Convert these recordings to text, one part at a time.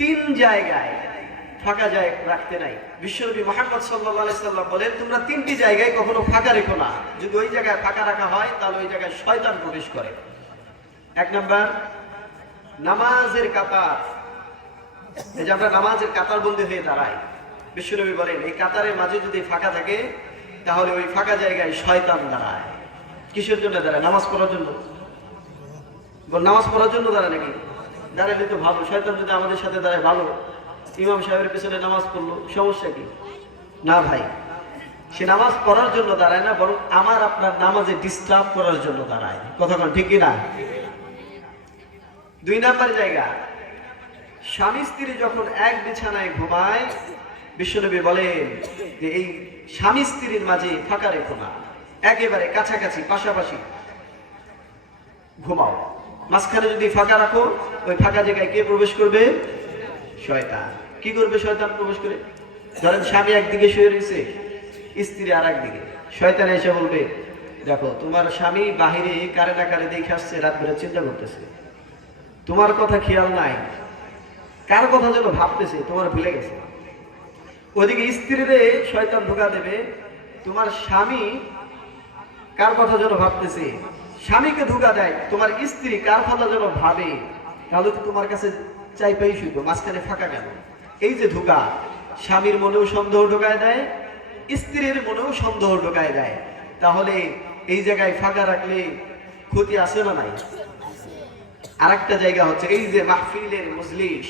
তিন জায়গায় ফাঁকা জায়গা রাখতে নাই। বিশ্বনবী মুহাম্মদ সাল্লাল্লাহু আলাইহি সাল্লাম বলেন, তোমরা তিনটি জায়গায় কখনো ফাঁকা রেখো না। যদি ওই জায়গায় ফাঁকা রাখা হয় তাহলে ওই জায়গায় শয়তান প্রবেশ করে। এক নাম্বার, নামাজের কাতার। এই যে আমরা নামাজের কাতার বন্দী হয়ে দাঁড়াই, বিশ্বনবী বলেন এই কাতারের মাঝে যদি ফাঁকা থাকে তাহলে ওই ফাঁকা জায়গায় শয়তান দাঁড়ায়। কিসের জন্য দাঁড়ায়? নামাজ পড়ার জন্য। নামাজ পড়ার জন্য দাঁড়ায় নাকি? দাঁড়ালে তো ভালো। শয়তান যদি আমাদের সাথে দাঁড়ায় ভালো, ইমাম সাহেবের পেছনে নামাজ পড়লো, সমস্যা কি? না ভাই, সে নামাজ পড়ার জন্য দাঁড়ায় না, বরং আমার আপনার নামাজে ডিস্টার্ব করার জন্য দাঁড়ায়। কথা বল ঠিক কিনা? দুই নাম্বার জায়গা, স্বামী স্ত্রী যখন এক বিছানায় ঘুমায়, বিশ্বনবী বলেন যে এই স্বামী স্ত্রীর মাঝে ফাঁকা রেখো না, একেবারে কাছাকাছি পাশাপাশি ঘুমাও। মাঝখানে যদি ফাঁকা রাখো, ওই ফাঁকা জায়গায় কে প্রবেশ করবে? শয়তান। কি করবে শয়তান প্রবেশ করে? ধরেন স্বামী একদিকে শুয়ে রয়েছে, স্ত্রী আর একদিকে। শয়তান এসে বলবে, দেখো তোমার স্বামী বাহিরে কারে না কারে দেখে আসছে, রাত ভরে চিন্তা করতেছে, তোমার কথা খেয়াল নাই, কার কথা যেন ভাবতেছে, তোমার ভুলে গেছে। ওদিকে স্ত্রীরে শয়তান ধোঁকা দেবে, তোমার স্বামী কার কথা যেন ভাবতেছে, স্বামীকে ধোঁকা দেয়, তোমার স্ত্রী কার কথা যেন ভাবে, তাহলে তো তোমার কাছে চাই পাই শুধু, মাঝখানে ফাঁকা কেন? এই যে ধোঁকা, স্বামীর মনেও সন্দেহ ঢোকায় দেয়, স্ত্রীর মনেও সন্দেহ ঢোকায় দেয়। তাহলে এই জায়গায় ফাঁকা রাখলে ক্ষতি আছে না নাই? আর একটা জায়গা হচ্ছে এই যে মাহফিলের মজলিস,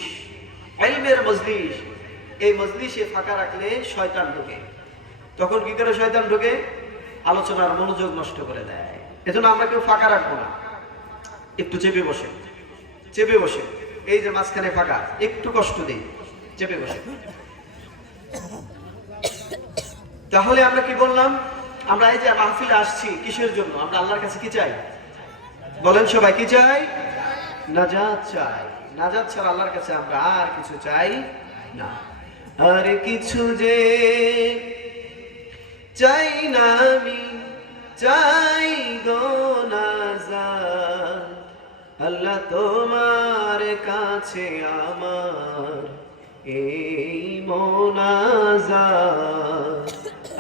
ইলমের মজলিস, এই মজলিসে ফাঁকা রাখলে শয়তান ঢোকে। তখন কি করে শয়তান ঢোকে? আলোচনার মনোযোগ নষ্ট করে দেয়। এজন্য আমরা কেউ ফাঁকা রাখবো না, একটু চেপে বসে, চেপে বসে। এই যে মাঝখানে ফাঁকা, একটু কষ্ট দিই, চেপে বসে। তাহলে আমরা কি বললাম? আমরা এই যে মাহফিলে আসছি কিসের জন্য? আমরা আল্লাহর কাছে কি চাই? বলেন সবাই, কি চাই? নাজাত চাই। নাজাত ছাড়া আল্লাহর কাছে আমরা আর কিছু চাই না। আর কিছু যে চাই না আমি, চাই গো নাজাত। আল্লাহ তোমার কাছে আমার এই মোনাজাত,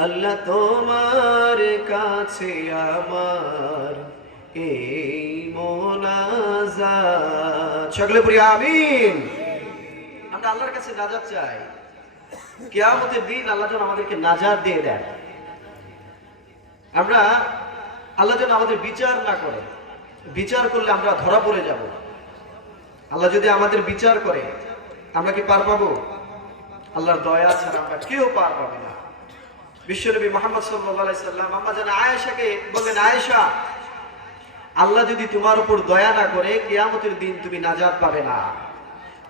আল্লাহ তোমার কাছে আমার এই মোনাজাত। সকলে পড়ি আমিন। আমরা আল্লাহর কাছে নাজাত চাই। কিয়ামতের দিন আল্লাহ যেন আমাদেরকে নাজাত দিয়ে দেন। আমরা আল্লাহ যেন আমাদের বিচার না করে। বিচার করলে আমরা ধরা পড়ে যাব। আল্লাহ যদি আমাদের বিচার করে, আমরা কি পার পাবো? আল্লাহর দয়া ছাড়া আমরা কেউ পার পাবো না। বিশ্বনবী মুহাম্মদ সাল্লাল্লাহু আলাইহি সাল্লাম আম্মা জান আয়েশাকে বললেন, আয়েশা, আল্লাহ যদি তোমার উপর দয়া না করে কিয়ামতের দিন তুমি নাজাত পাবে না।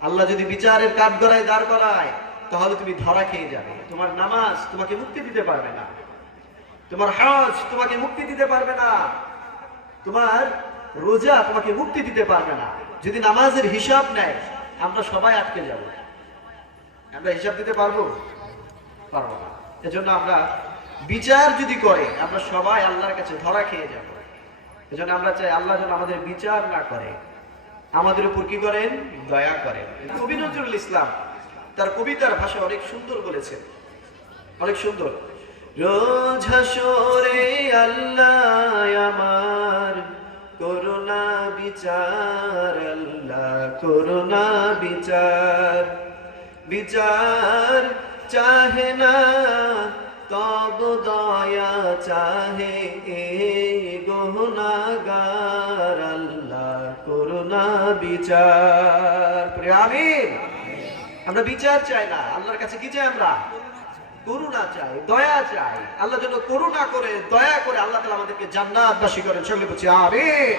আল্লাহ যদি বিচারের কাঠগড়ায় দাঁড় করায় তাহলে তুমি ধরা খেয়ে যাবে। তোমার নামাজ তোমাকে মুক্তি দিতে পারবে না, তোমার হজ তোমাকে মুক্তি দিতে পারবে না, তোমার রোজা তোমাকে মুক্তি দিতে পারবে না। যদি নামাজের হিসাব নেয়, আমরা সবাই আটকে যাব। আমরা হিসাব দিতে পারবো? পারবো না। এজন্য আমরা বিচার যদি করে, আমরা সবাই আল্লাহর কাছে ধরা খেয়ে যাব। এজন্য আমরা চাই আল্লাহ যেন আমাদের বিচার না করে, আমাদের উপর কি করেন? দয়া করেন। কবি নজরুল ইসলাম তার কবিতার ভাষা অনেক সুন্দর বলেছেন, অনেক সুন্দর। রোজ হাসরে আল্লাহ আমার করুণা বিচার, আল্লাহ করুণা বিচার। বিচার চাহে না তব দয়া চাহে এই গুনাহগার, আল্লাহ করুণা বিচার। আমিন। আমরা বিচার চাই না, আল্লাহর কাছে কি চাই? আমরা করুণা চাই, দয়া চাই। আল্লাহ যেন করুণা করে, দয়া করে আল্লাহ তাআলা আমাদেরকে জান্নাতবাসী করেন। সকলে বলছি আমিন।